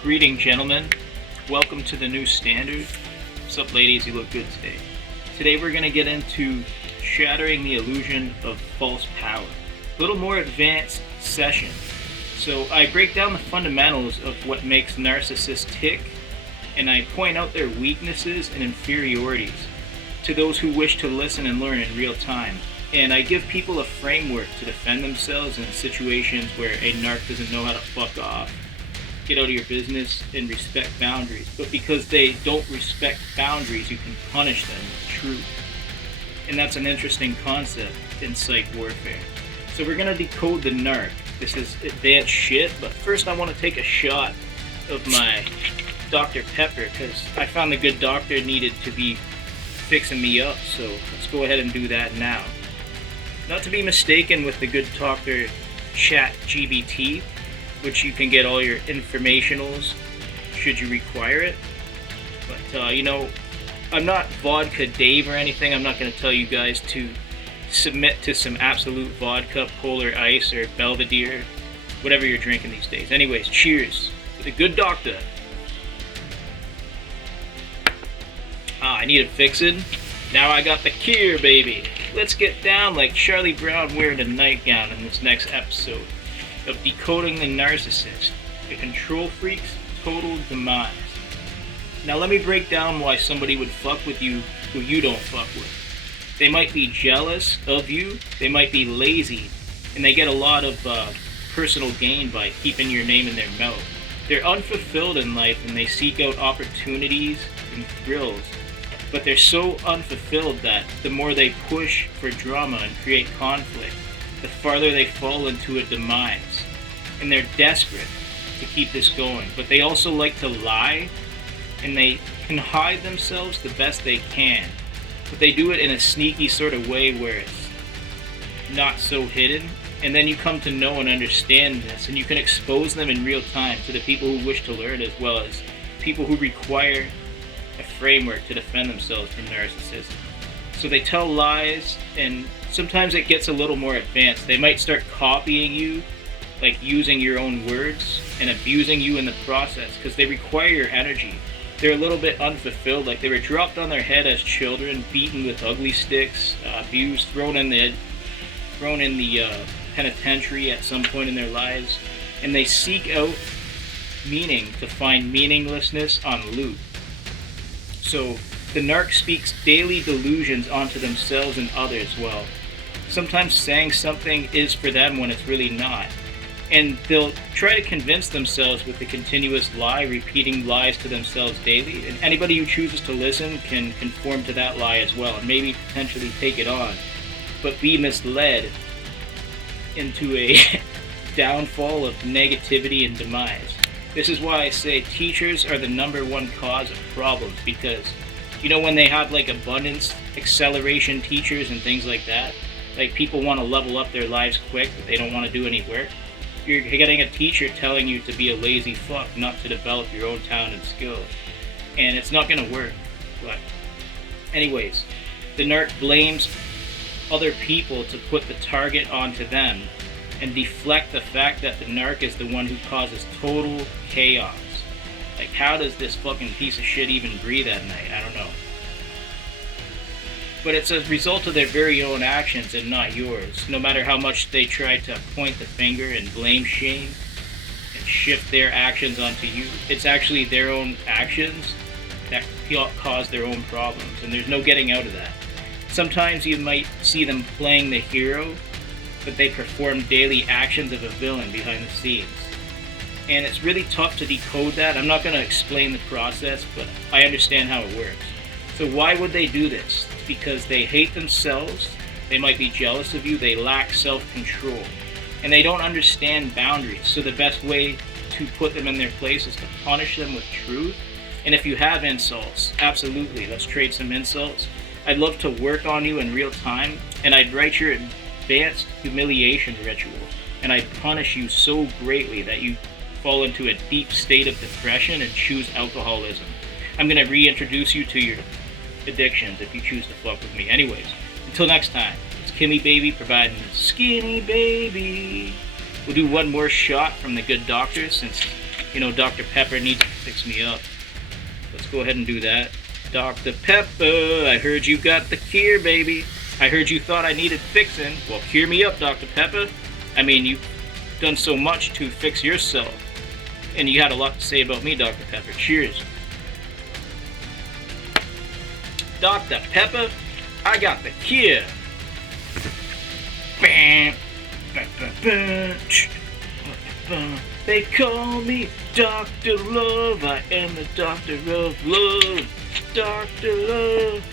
Greeting, gentlemen. Welcome to the new standard. What's up, ladies? You look good today. Today we're going to get into shattering the illusion of false power. A little more advanced session. So I break down the fundamentals of what makes narcissists tick, and I point out their weaknesses and inferiorities to those who wish to listen and learn in real time. And I give people a framework to defend themselves in situations where a narc doesn't know how to fuck off, get out of your business, and respect boundaries. But because they don't respect boundaries, you can punish them with truth. And that's an interesting concept in psych warfare. So we're going to decode the narc. This is advanced shit, but first I want to take a shot of my Dr. Pepper because I found the good doctor needed to be fixing me up, so let's go ahead and do that now. Not to be mistaken with the good doctor ChatGPT, which you can get all your informationals should you require it. But I'm not Vodka Dave or anything. I'm not going to tell you guys to submit to some absolute vodka, polar ice, or Belvedere, whatever you're drinking these days. Anyways, cheers to the good doctor. I needed fixing. Now I got the cure, baby. Let's get down like Charlie Brown wearing a nightgown in this next episode of Decoding the Narcissist, the control freak's total demise. Now let me break down why somebody would fuck with you who you don't fuck with. They might be jealous of you, they might be lazy, and they get a lot of personal gain by keeping your name in their mouth. They're unfulfilled in life and they seek out opportunities and thrills, but they're so unfulfilled that the more they push for drama and create conflict, the farther they fall into a demise. And they're desperate to keep this going, but they also like to lie, and they can hide themselves the best they can, but they do it in a sneaky sort of way where it's not so hidden. And then you come to know and understand this, and you can expose them in real time to the people who wish to learn, as well as people who require a framework to defend themselves from narcissism. So they tell lies, and sometimes it gets a little more advanced. They might start copying you, like using your own words, and abusing you in the process, because they require your energy. They're a little bit unfulfilled, like they were dropped on their head as children, beaten with ugly sticks, abused, thrown in the penitentiary at some point in their lives, and they seek out meaning to find meaninglessness on loop. So the narc speaks daily delusions onto themselves and others. Well, sometimes saying something is for them when it's really not. And they'll try to convince themselves with the continuous lie, repeating lies to themselves daily. And anybody who chooses to listen can conform to that lie as well, and maybe potentially take it on, but be misled into a downfall of negativity and demise. This is why I say teachers are the #1 cause of problems, because when they have like abundance acceleration teachers and things like that, like people want to level up their lives quick but they don't want to do any work. You're getting a teacher telling you to be a lazy fuck, not to develop your own talent and skills, and it's not going to work. But anyways, the narc blames other people to put the target onto them and deflect the fact that the narc is the one who causes total chaos. Like, how does this fucking piece of shit even breathe at night? I don't know. But it's a result of their very own actions and not yours. No matter how much they try to point the finger and blame shame and shift their actions onto you, it's actually their own actions that cause their own problems, and there's no getting out of that. Sometimes you might see them playing the hero, but they perform daily actions of a villain behind the scenes. And it's really tough to decode that. I'm not going to explain the process, but I understand how it works. So why would they do this? It's because they hate themselves, they might be jealous of you, they lack self-control, and they don't understand boundaries. So the best way to put them in their place is to punish them with truth. And if you have insults, absolutely, let's trade some insults. I'd love to work on you in real time, and I'd write your advanced humiliation ritual, and I'd punish you so greatly that you fall into a deep state of depression and choose alcoholism. I'm going to reintroduce you to your addictions if you choose to fuck with me. Anyways, until next time, it's Kimmy Baby providing the skinny baby. We'll do one more shot from the good doctor since You know, Dr. Pepper needs to fix me up. Let's go ahead and do that. Dr. Pepper, I heard you got the cure, baby. I heard you thought I needed fixing. Well, cure me up, Dr. Pepper. I mean, you've done so much to fix yourself. And you had a lot to say about me, Dr. Pepper. Cheers. Dr. Pepper, I got the cure. They call me Dr. Love. I am the Doctor of Love. Dr. Love.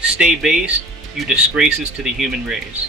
Stay based, you disgraces to the human race.